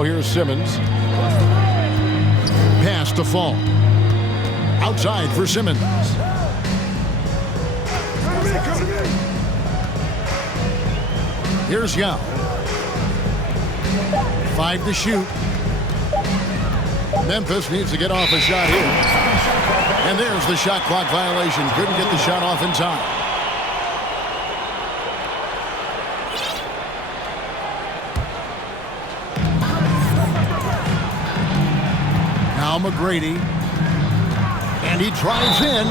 Now here's Simmons. Pass to Fall. Outside for Simmons. Here's Yao. 5 to shoot. Memphis needs to get off a shot here. And there's the shot clock violation. Couldn't get the shot off in time. Now McGrady. And he drives in.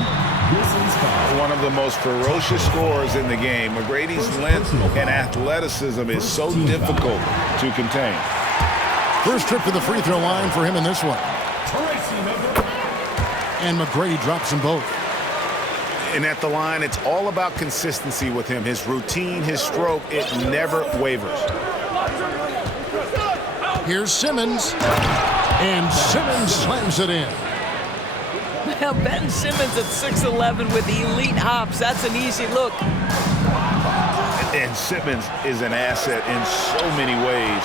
One of the most ferocious scorers in the game. McGrady's length and athleticism is so difficult to contain. First trip to the free throw line for him in this one. And McGrady drops them both. And at the line, it's all about consistency with him. His routine, his stroke, it never wavers. Here's Simmons. And Simmons slams it in. Well, Ben Simmons at 6'11" with elite hops. That's an easy look. And Simmons is an asset in so many ways.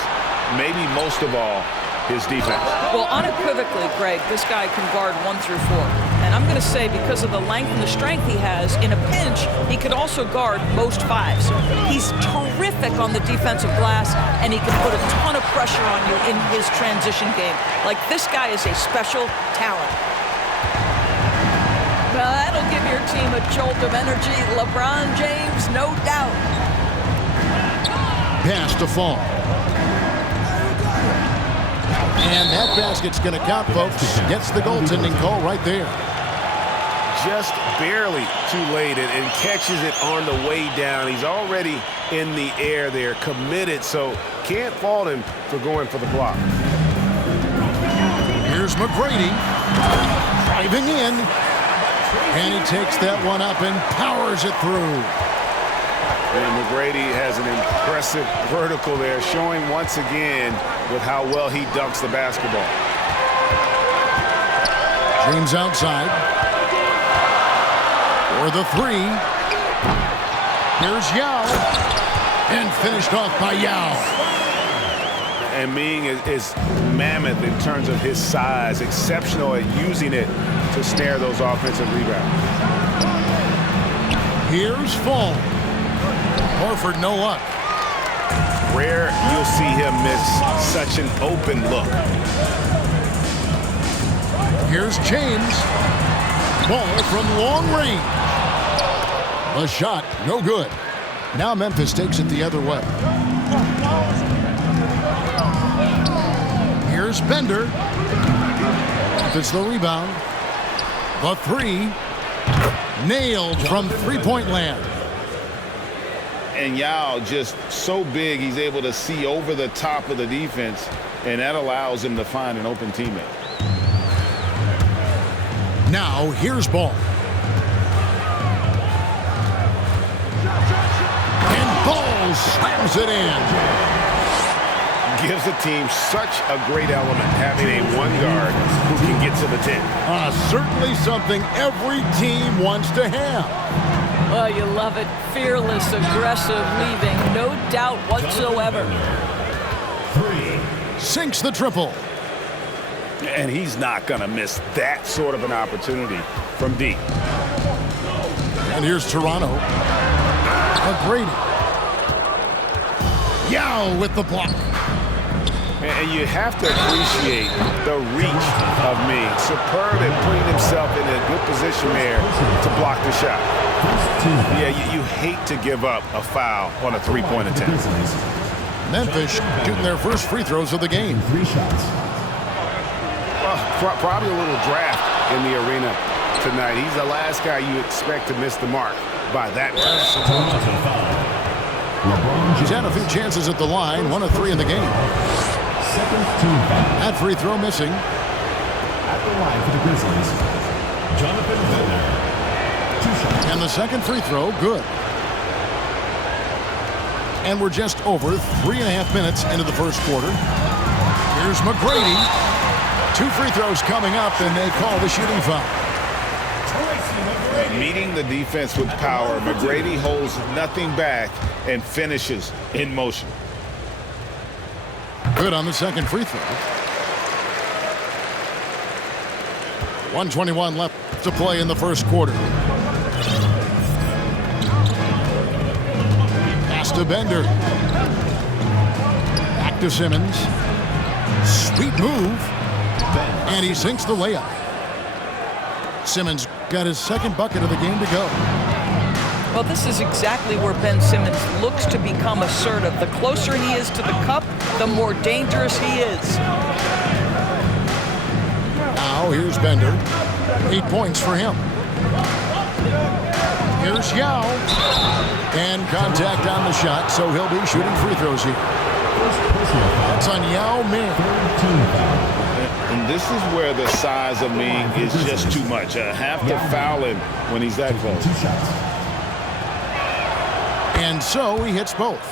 Maybe most of all, his defense. Well, unequivocally, Greg, this guy can guard 1 through 4. And I'm going to say because of the length and the strength he has, in a pinch, he could also guard most 5s. He's terrific on the defensive glass, and he can put a ton of pressure on you in his transition game. Like, this guy is a special talent. Well, that'll give your team a jolt of energy. LeBron James, no doubt. Pass to Fall. And that basket's going to count, folks. Gets the goaltending call right there. Just barely too late and catches it on the way down. He's already in the air there, committed, so can't fault him for going for the block. Here's McGrady. Driving in. And he takes that one up and powers it through. And McGrady has an impressive vertical there, showing once again with how well he dunks the basketball. James outside. For the 3. Here's Yao. And finished off by Yao. And Ming is mammoth in terms of his size, exceptional at using it to snare those offensive rebounds. Here's Fall. Horford, no luck. Rare you'll see him miss such an open look. Here's James. Ball from long range. The shot, no good. Now Memphis takes it the other way. Here's Bender. It's the rebound. The 3. Nailed from three-point land. And Yao just so big, he's able to see over the top of the defense, and that allows him to find an open teammate. Now here's Ball. And Ball slams it in. Gives the team such a great element, having a one guard who can get to the 10. Certainly something every team wants to have. Well, you love it. Fearless, aggressive, leaving. No doubt whatsoever. 3. Sinks the triple. And he's not going to miss that sort of an opportunity from deep. And here's Toronto. McGrady. Yao with the block. And you have to appreciate the reach of Ming. Superb at putting himself in a good position there to block the shot. Yeah, you hate to give up a foul on a three-point attempt. Memphis shooting their first free throws of the game. 3 shots. Well, probably a little draft in the arena tonight. He's the last guy you expect to miss the mark by that much. He's had a few chances at the line, 1 of 3 in the game. That free throw missing. At the line for the Grizzlies, Jonathan Bender. 2 shots. And the second free throw, good. And we're just over 3.5 minutes into the first quarter. Here's McGrady. 2 free throws coming up, and they call the shooting foul. Meeting the defense with power, McGrady holds nothing back and finishes in motion. Good on the second free throw. 1:21 left to play in the first quarter. Pass to Bender. Back to Simmons. Sweet move. And he sinks the layup. Simmons got his second bucket of the game to go. Well, this is exactly where Ben Simmons looks to become assertive. The closer he is to the cup, the more dangerous he is. Now here's Bender. 8 points for him. Here's Yao. And contact on the shot, so he'll be shooting free throws here. That's on Yao Ming. And this is where the size of Ming is just too much. Have to foul him when he's that close. And so he hits both.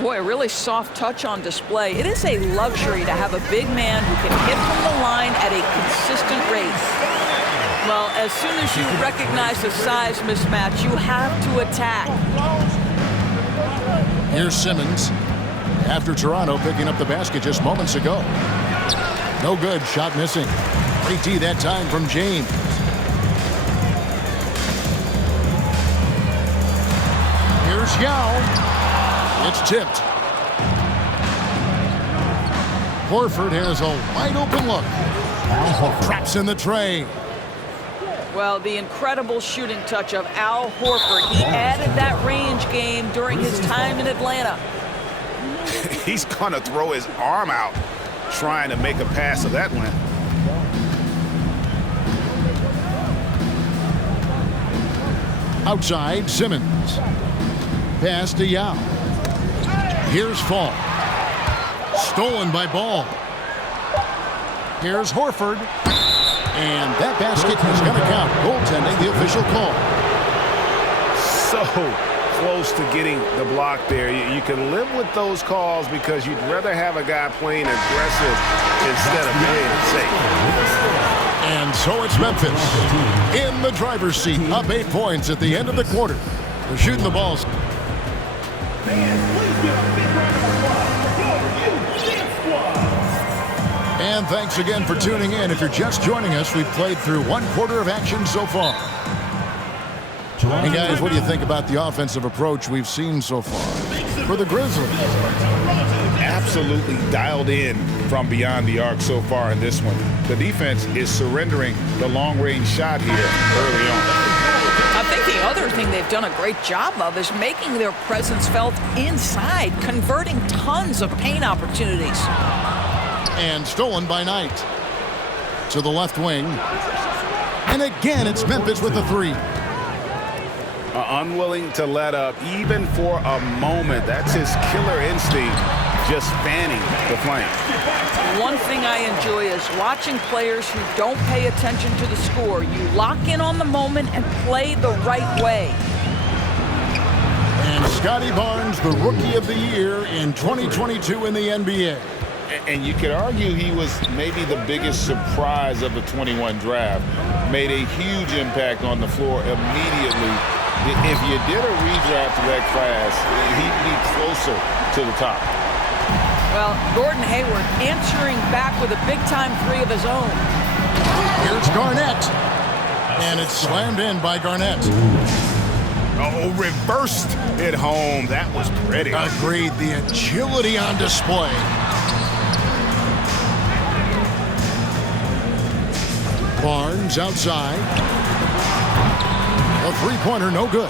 Boy, a really soft touch on display. It is a luxury to have a big man who can hit from the line at a consistent rate. Well, as soon as you recognize the size mismatch, you have to attack. Here's Simmons. After Toronto picking up the basket just moments ago. No good. Shot missing. Great D that time from James. Here's Yao. It's tipped. Horford has a wide open look. Traps in the tray. Well, the incredible shooting touch of Al Horford. He added that range game during his time in Atlanta. He's going to throw his arm out trying to make a pass of that one. Outside, Simmons. Pass to Yao. Here's Fall. Stolen by Ball. Here's Horford. And that basket is going to count. Goaltending, the official call. So close to getting the block there. You can live with those calls because you'd rather have a guy playing aggressive instead of playing it safe. And so it's Memphis in the driver's seat, up 8 points at the end of the quarter. They're shooting the balls. And thanks again for tuning in. If you're just joining us, we've played through 1 quarter of action so far. And guys, what do you think about the offensive approach we've seen so far for the Grizzlies? Absolutely dialed in from beyond the arc so far in this one. The defense is surrendering the long-range shot here early on. I think the other thing they've done a great job of is making their presence felt inside, converting tons of paint opportunities. And stolen by Knight. To the left wing. And again, it's Memphis with the three. Unwilling to let up even for a moment. That's his killer instinct, just fanning the flank. One thing I enjoy is watching players who don't pay attention to the score. You lock in on the moment and play the right way. And Scotty Barnes, the Rookie of the Year in 2022 in the NBA. And you could argue he was maybe the biggest surprise of the 21 draft. Made a huge impact on the floor immediately. If you did a redraft of that class, he'd be closer to the top. Well, Gordon Hayward answering back with a big-time three of his own. Here's Garnett. And it's slammed in by Garnett. Oh, reversed it home. That was pretty. Agreed. The agility on display. Barnes outside. A three-pointer, no good.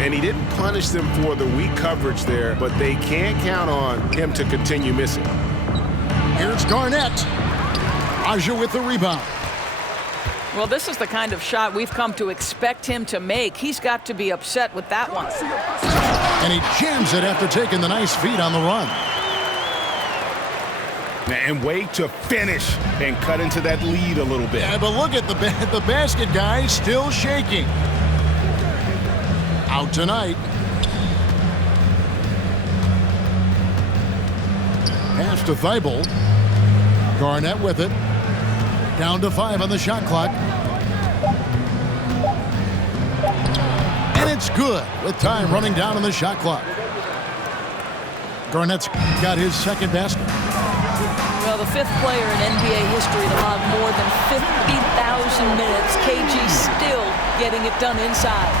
And he didn't punish them for the weak coverage there, but they can't count on him to continue missing. Here's Garnett. Aja with the rebound. Well, this is the kind of shot we've come to expect him to make. He's got to be upset with that one. And he jams it after taking the nice feed on the run. And wait to finish and cut into that lead a little bit. Yeah, but look at the basket guy still shaking. Out tonight. Pass to Thibault. Garnett with it. Down to 5 on the shot clock. And it's good with time running down on the shot clock. Garnett's got his second basket. Well, the fifth player in NBA history to log more than 50,000 minutes. KG still getting it done inside.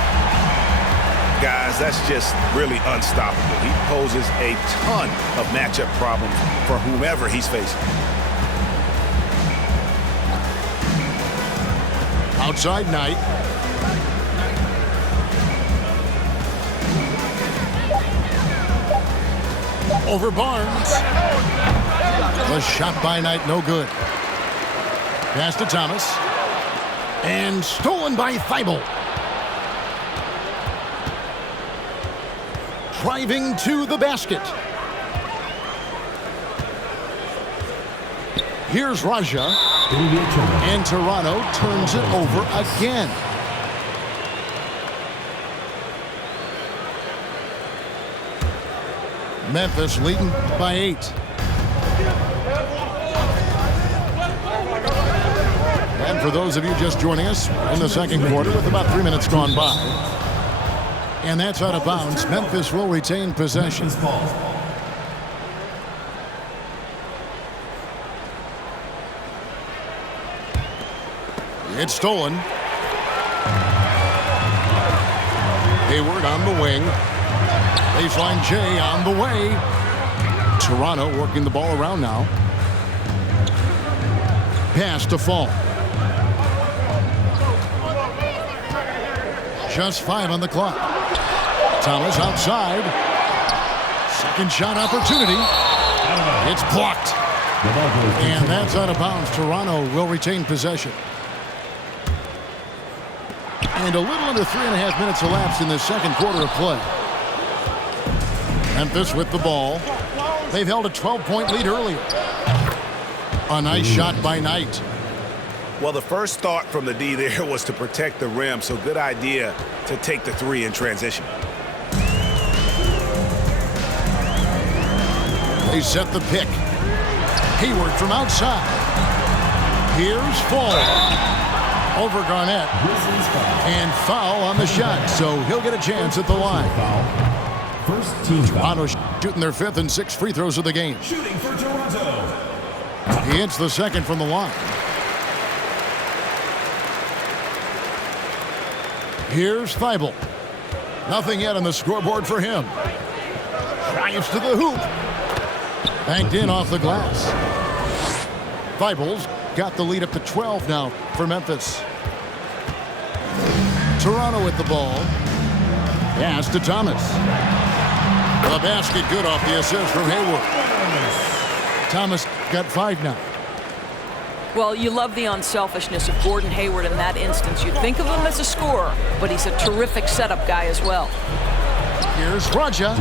Guys, that's just really unstoppable. He poses a ton of matchup problems for whomever he's facing. Outside Knight. Over Barnes. The shot by Knight, no good. Pass to Thomas. And stolen by Thibault. Driving to the basket. Here's Raja. And Toronto turns it over again. Memphis leading by 8. And for those of you just joining us in the second quarter with about 3 minutes gone by. And that's out of bounds. Memphis will retain possession. It's stolen. Hayward on the wing. Baseline J on the way. Toronto working the ball around now. Pass to Fall. Just 5 on the clock. Thomas outside. Second shot opportunity. It's blocked. And that's out of bounds. Toronto will retain possession. And a little under 3.5 minutes elapsed in the second quarter of play. Memphis with the ball. They've held a 12-point lead earlier. A nice shot by Knight. Well, the first thought from the D there was to protect the rim, so good idea to take the 3 in transition. They set the pick. Hayward from outside. Here's Fall. Over Garnett. And foul on the shot, so he'll get a chance at the line. First team foul. Toronto shooting their 5th and 6th free throws of the game. Shooting for Toronto. He hits the second from the line. Here's Thibault. Nothing yet on the scoreboard for him. Drives to the hoop. Banked in off the glass. Thibault's got the lead up to 12 now for Memphis. Toronto with the ball. Pass to Thomas. The basket good off the assist from Hayward. Thomas got 5 now. Well, you love the unselfishness of Gordon Hayward in that instance. You think of him as a scorer, but he's a terrific setup guy as well. Here's Raja.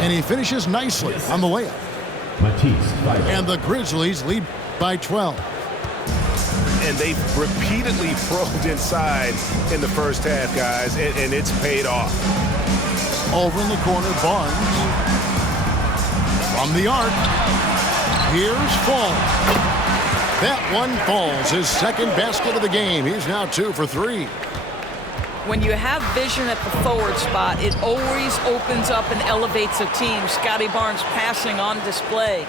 And he finishes nicely on the layup. And the Grizzlies lead by 12. And they've repeatedly probed inside in the first half, guys, and it's paid off. Over in the corner, Barnes. From the arc. Here's Fall. That one falls. His second basket of the game. He's now 2 for 3. When you have vision at the forward spot, it always opens up and elevates a team. Scotty Barnes passing on display.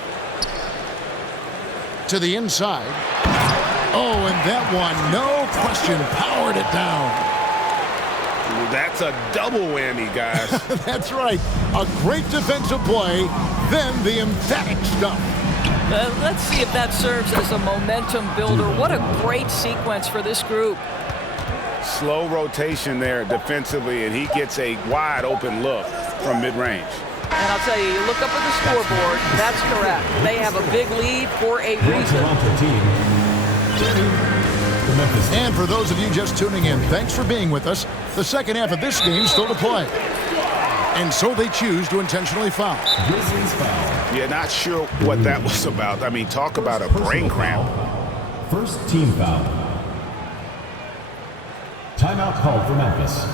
To the inside. Oh, and that one, no question, powered it down. That's a double whammy, guys. That's right. A great defensive play, then the emphatic stuff. Let's see if that serves as a momentum builder. What a great sequence for this group. Slow rotation there defensively, and he gets a wide open look from mid-range. And I'll tell you, you look up at the scoreboard, that's correct. They have a big lead for a reason. And for those of you just tuning in, thanks for being with us. The second half of this game still to play. And so they choose to intentionally foul. Yeah, not sure what that was about. I mean, talk about a brain cramp. First team foul. Timeout called for Memphis.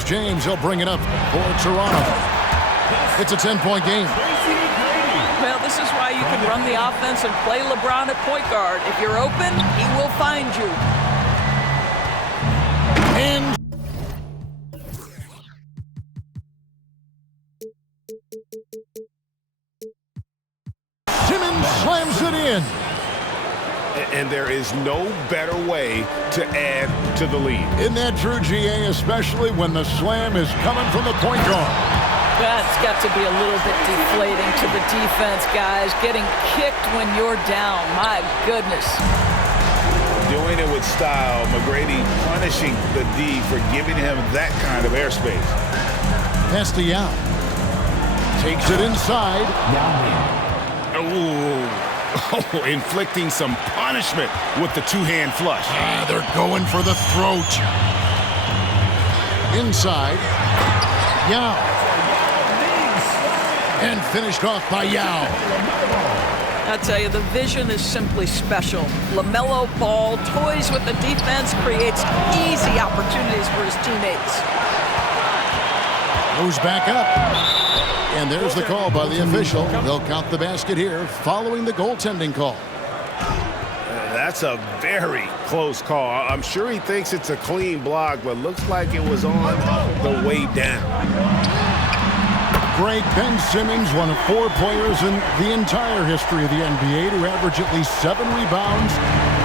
goes James. He'll bring it up for Toronto. It's a 10-point game. Well, this is why you can run the offense and play LeBron at point guard. If you're open, he will find you. And Simmons slams it in. And there is no better way to add to the lead. Isn't that true, GA, especially when the slam is coming from the point guard? That's got to be a little bit deflating to the defense, guys. Getting kicked when you're down. My goodness. Doing it with style. McGrady punishing the D for giving him that kind of airspace. Pass to Yao. Takes it inside. Oh, inflicting some punishment with the two-hand flush. They're going for the throat. Inside. Yao. And finished off by Yao. I tell you, the vision is simply special. LaMelo Ball toys with the defense, creates easy opportunities for his teammates. Goes back up. And there's the call by the official. They'll count the basket here following the goaltending call. That's a very close call. I'm sure he thinks it's a clean block, but looks like it was on the way down. Greg, Ben Simmons, one of 4 players in the entire history of the NBA to average at least 7 rebounds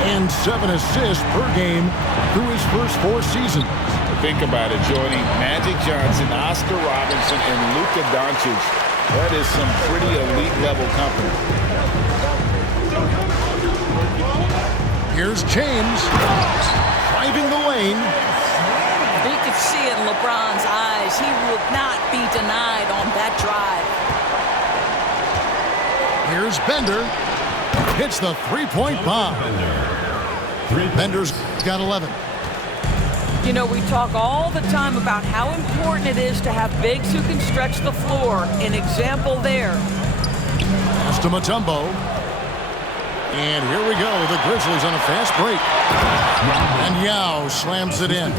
and 7 assists per game through his first 4 seasons. Think about it, Jordy. Magic Johnson, Oscar Robertson, and Luka Doncic. That is some pretty elite level company. Here's James driving the lane. You could see it in LeBron's eyes. He would not be denied on that drive. Here's Bender. Hits the three-point bomb. Bender's got 11. You know, we talk all the time about how important it is to have bigs who can stretch the floor. An example there. Pass to Mutombo. And here we go. The Grizzlies on a fast break. And Yao slams it in.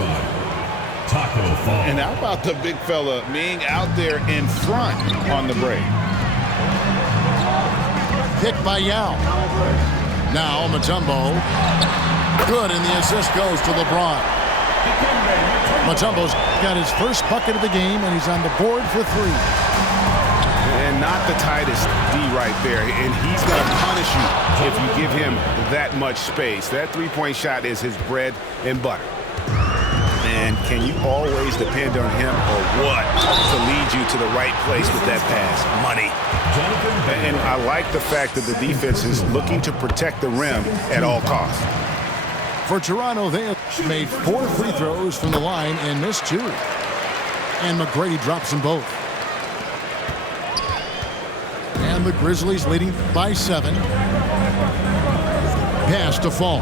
And how about the big fella being out there in front on the break? Picked by Yao. Now Mutombo. Good, and the assist goes to LeBron. Mutombo's got his first bucket of the game, and he's on the board for 3. And not the tightest D right there. And he's going to punish you if you give him that much space. That three-point shot is his bread and butter. And can you always depend on him or what to lead you to the right place with that pass? Money. And I like the fact that the defense is looking to protect the rim at all costs. For Toronto, they have made 4 free throws from the line and missed 2. And McGrady drops them both. And the Grizzlies leading by 7. Pass to Fall.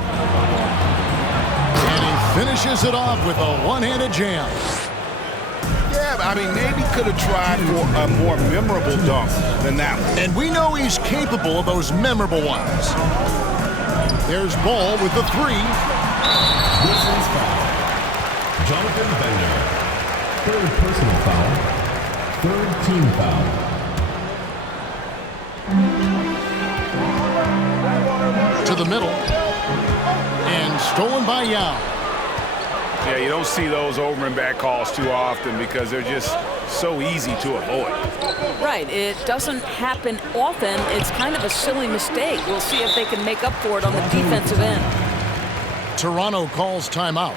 And he finishes it off with a one-handed jam. Yeah, I mean, maybe could have tried for a more memorable dunk than that one. And we know he's capable of those memorable ones. There's Ball with the 3. Grizzlies foul. Jonathan Bender. 3rd personal foul. 3rd team foul. To the middle. And stolen by Yao. Yeah, you don't see those over and back calls too often because they're just so easy to avoid. Right, it doesn't happen often. It's kind of a silly mistake. We'll see if they can make up for it on the defensive end. Toronto calls timeout.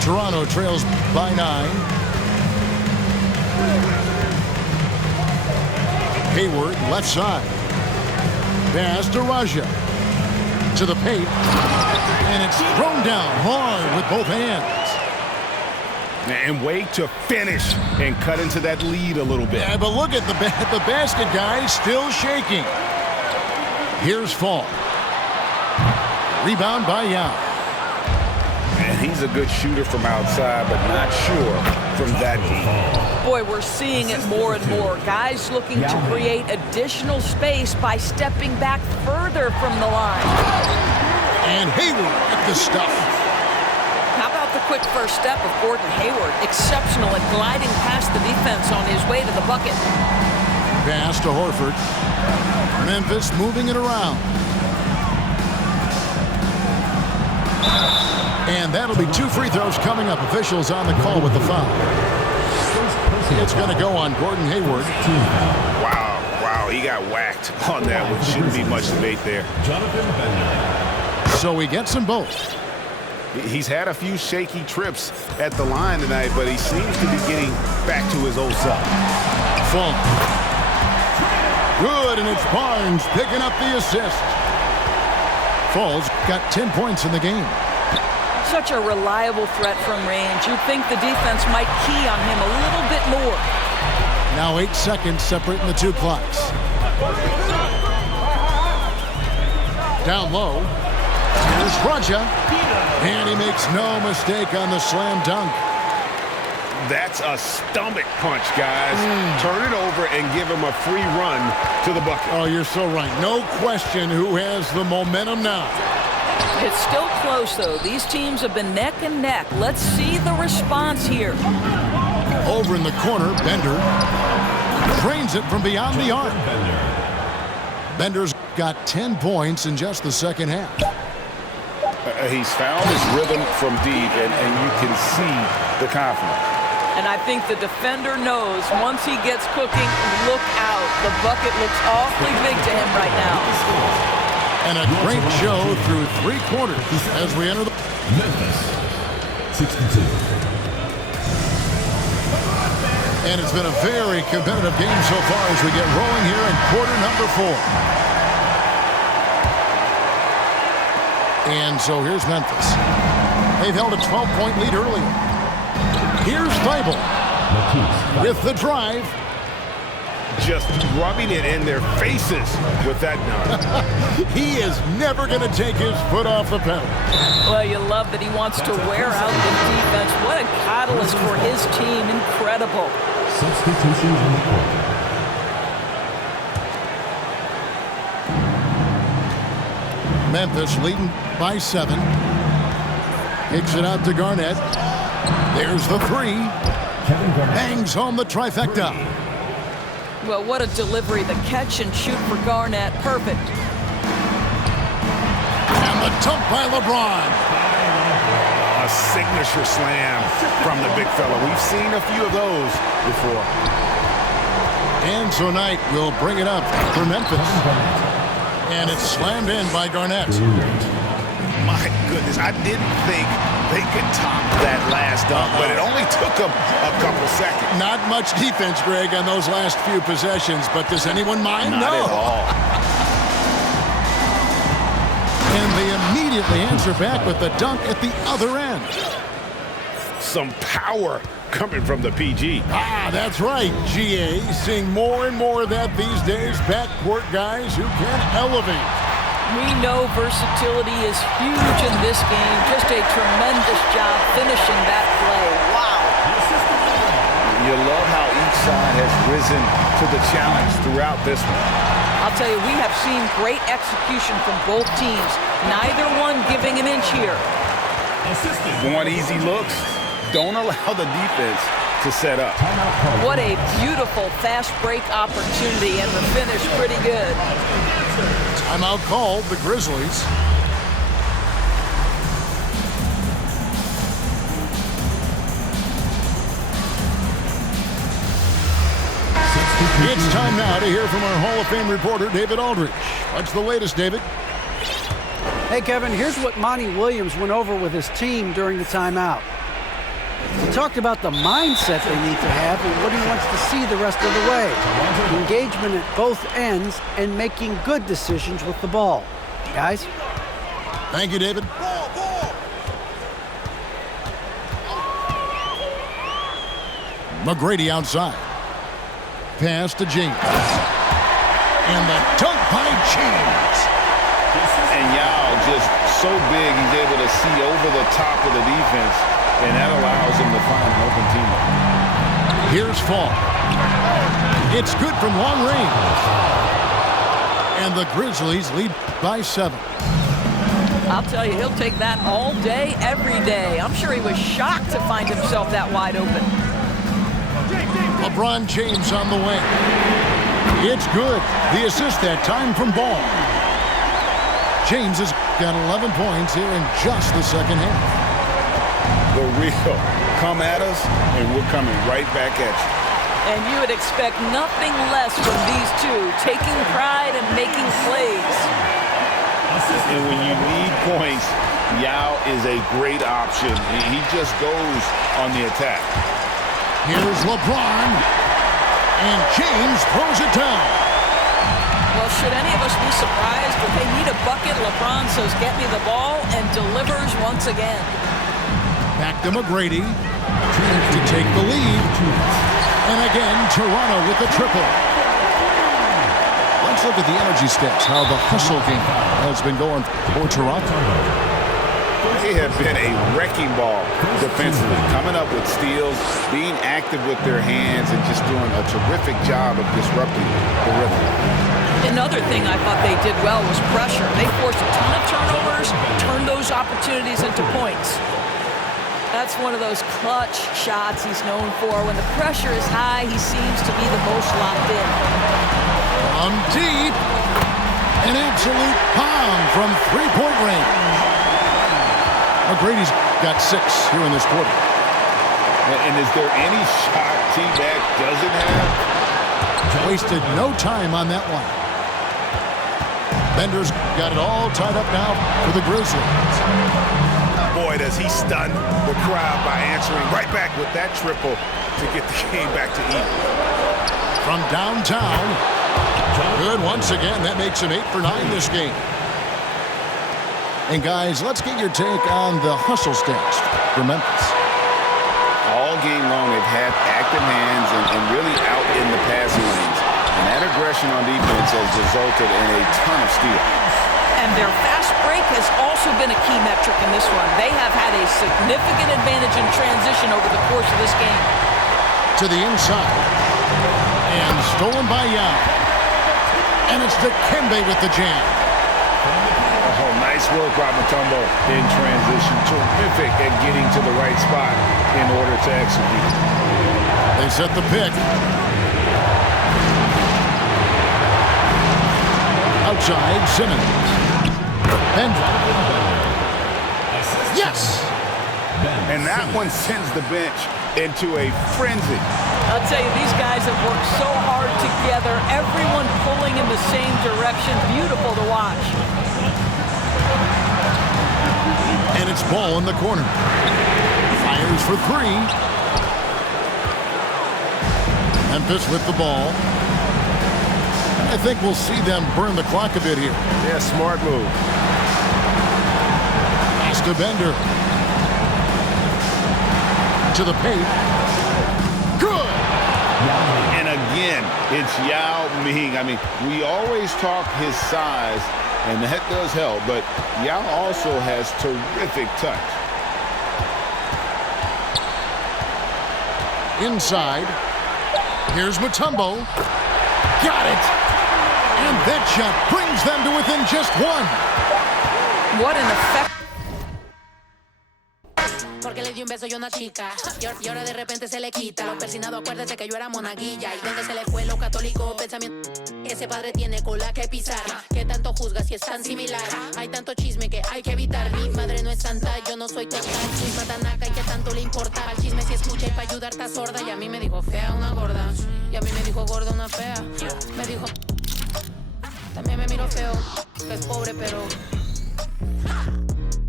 Toronto trails by 9. Hayward, left side. Pass to Raja. To the paint. And it's thrown down hard with both hands. And wait to finish and cut into that lead a little bit. Yeah, but look at the basket, guys, still shaking. Here's Fall. Rebound by Yao. And he's a good shooter from outside, but not sure from that deep. Boy, we're seeing it more and more. Guys looking to create additional space by stepping back further from the line. And Hayward at the stuff. How about the quick first step of Gordon Hayward? Exceptional at gliding past the defense on his way to the bucket. Pass to Horford. Memphis moving it around. And that'll be 2 free throws coming up. Officials on the call with the foul. It's going to go on Gordon Hayward. Wow, he got whacked on that, which shouldn't be much debate there. So he gets them both. He's had a few shaky trips at the line tonight, but he seems to be getting back to his old self. Funk. Good, and it's Barnes picking up the assist. Falls got 10 points in the game. Such a reliable threat from range. You'd think the defense might key on him a little bit more. Now 8 seconds separating the two clocks. Down low. Here's Raja. And he makes no mistake on the slam dunk. That's a stomach punch, guys. Turn it over and give him a free run to the bucket. Oh, you're so right. No question who has the momentum now. It's still close, though. These teams have been neck and neck. Let's see the response here. Over in the corner, Bender drains it from beyond the arc. Bender's got 10 points in just the second half. He's found his rhythm from deep, and you can see the confidence. And I think the defender knows once he gets cooking, look out. The bucket looks awfully big to him right now. And a great show through 3 quarters as we enter the... Memphis, 62. And it's been a very competitive game so far as we get rolling here in quarter number 4. And so here's Memphis. They've held a 12-point lead earlier. Here's Thibault with the drive. Just rubbing it in their faces with that dunk. He is never going to take his foot off the pedal. Well, you love that he wants to wear out the defense. What a catalyst for his team. Incredible. Substitution in the court. Memphis leading by 7. Kicks it out to Garnett. There's the 3. Bangs home the trifecta. Well, what a delivery. The catch and shoot for Garnett. Perfect. And the dunk by LeBron. A signature slam from the big fella. We've seen a few of those before. And so Knight will bring it up for Memphis. And it's slammed in by Garnett. My goodness, I didn't think they could top that last dunk, but it only took them a couple seconds. Not much defense, Greg, on those last few possessions, but does anyone mind? Not at all. And they immediately answer back with the dunk at the other end. Some power coming from the PG. That's right, GA. Seeing more and more of that these days. Backcourt guys who can elevate. We know versatility is huge in this game. Just a tremendous job finishing that play. Wow. You love how each side has risen to the challenge throughout this one. I'll tell you, we have seen great execution from both teams. Neither one giving an inch here. Want easy looks? Don't allow the defense to set up. What a beautiful fast break opportunity, and the finish pretty good. Timeout called, the Grizzlies. It's time now to hear from our Hall of Fame reporter, David Aldridge. What's the latest, David? Hey, Kevin, here's what Monty Williams went over with his team during the timeout. He talked about the mindset they need to have and what he wants to see the rest of the way. Engagement at both ends and making good decisions with the ball. Guys? Thank you, David. McGrady outside. Pass to James. And the dunk by James. And Yao just so big, he's able to see over the top of the defense, and that allows him to find an open teammate. Here's Fall. It's good from long range. And the Grizzlies lead by 7. I'll tell you, he'll take that all day, every day. I'm sure he was shocked to find himself that wide open. LeBron James on the wing. It's good. The assist that time from Ball. James has got 11 points here in just the second half. The real come at us, and we're coming right back at you. And you would expect nothing less from these two, taking pride and making plays. And when you need points, Yao is a great option. He just goes on the attack. Here's LeBron. And James throws it down. Well, should any of us be surprised if they need a bucket? LeBron says, get me the ball, and delivers once again. Back to McGrady to take the lead. And again, Toronto with the triple. Let's look at the energy stats, how the hustle game has been going for Toronto. They have been a wrecking ball defensively, coming up with steals, being active with their hands, and just doing a terrific job of disrupting the rhythm. Another thing I thought they did well was pressure. They forced a ton of turnovers, turned those opportunities into points. That's one of those clutch shots he's known for. When the pressure is high, he seems to be the most locked in. From deep, an absolute bomb from three-point range. McGrady's got 6 here in this quarter. And is there any shot T-Mac doesn't have? Wasted no time on that one. Bender's got it all tied up now for the Grizzlies. Boy, does he stun the crowd by answering right back with that triple to get the game back to even. From downtown, good once again. That makes him 8 for 9 this game. And guys, let's get your take on the hustle stats for Memphis. All game long, they've had active hands and really out in the passing lanes. And that aggression on defense has resulted in a ton of steals. And their fast break has also been a key metric in this one. They have had a significant advantage in transition over the course of this game. To the inside. And stolen by Yao. And it's Dikembe with the jam. Oh, nice work by Mutombo in transition. Terrific at getting to the right spot in order to execute. They set the pick. Outside, Simmons. Bender. Yes! And that one sends the bench into a frenzy. I'll tell you, these guys have worked so hard together. Everyone pulling in the same direction. Beautiful to watch. And it's Ball in the corner. Fires for 3. Memphis with the ball. I think we'll see them burn the clock a bit here. Yeah, smart move. Pass to Bender. To the paint. Good! And again, it's Yao Ming. I mean, we always talk his size, and that does help, but Yao also has terrific touch. Inside. Here's Mutombo. Got it! And that shot brings them to within just 1. What an effect. Porque le di un beso yo una chica y ahora de repente se le quita. Los persinados, acuérdate que yo era monaguilla. Y donde se le fue lo católico pensamiento. Ese padre tiene cola que pisar. Que tanto juzga si es tan similar. Hay tanto chisme que hay que evitar. Mi madre no es santa, yo no soy total. Soy patanaca y que tanto le importa. Al chisme si escucha y para ayudar está sorda. Y a mí me dijo fea una gorda. Y a mí me dijo gorda una fea. Me dijo... También me miró feo. Que es pobre pero...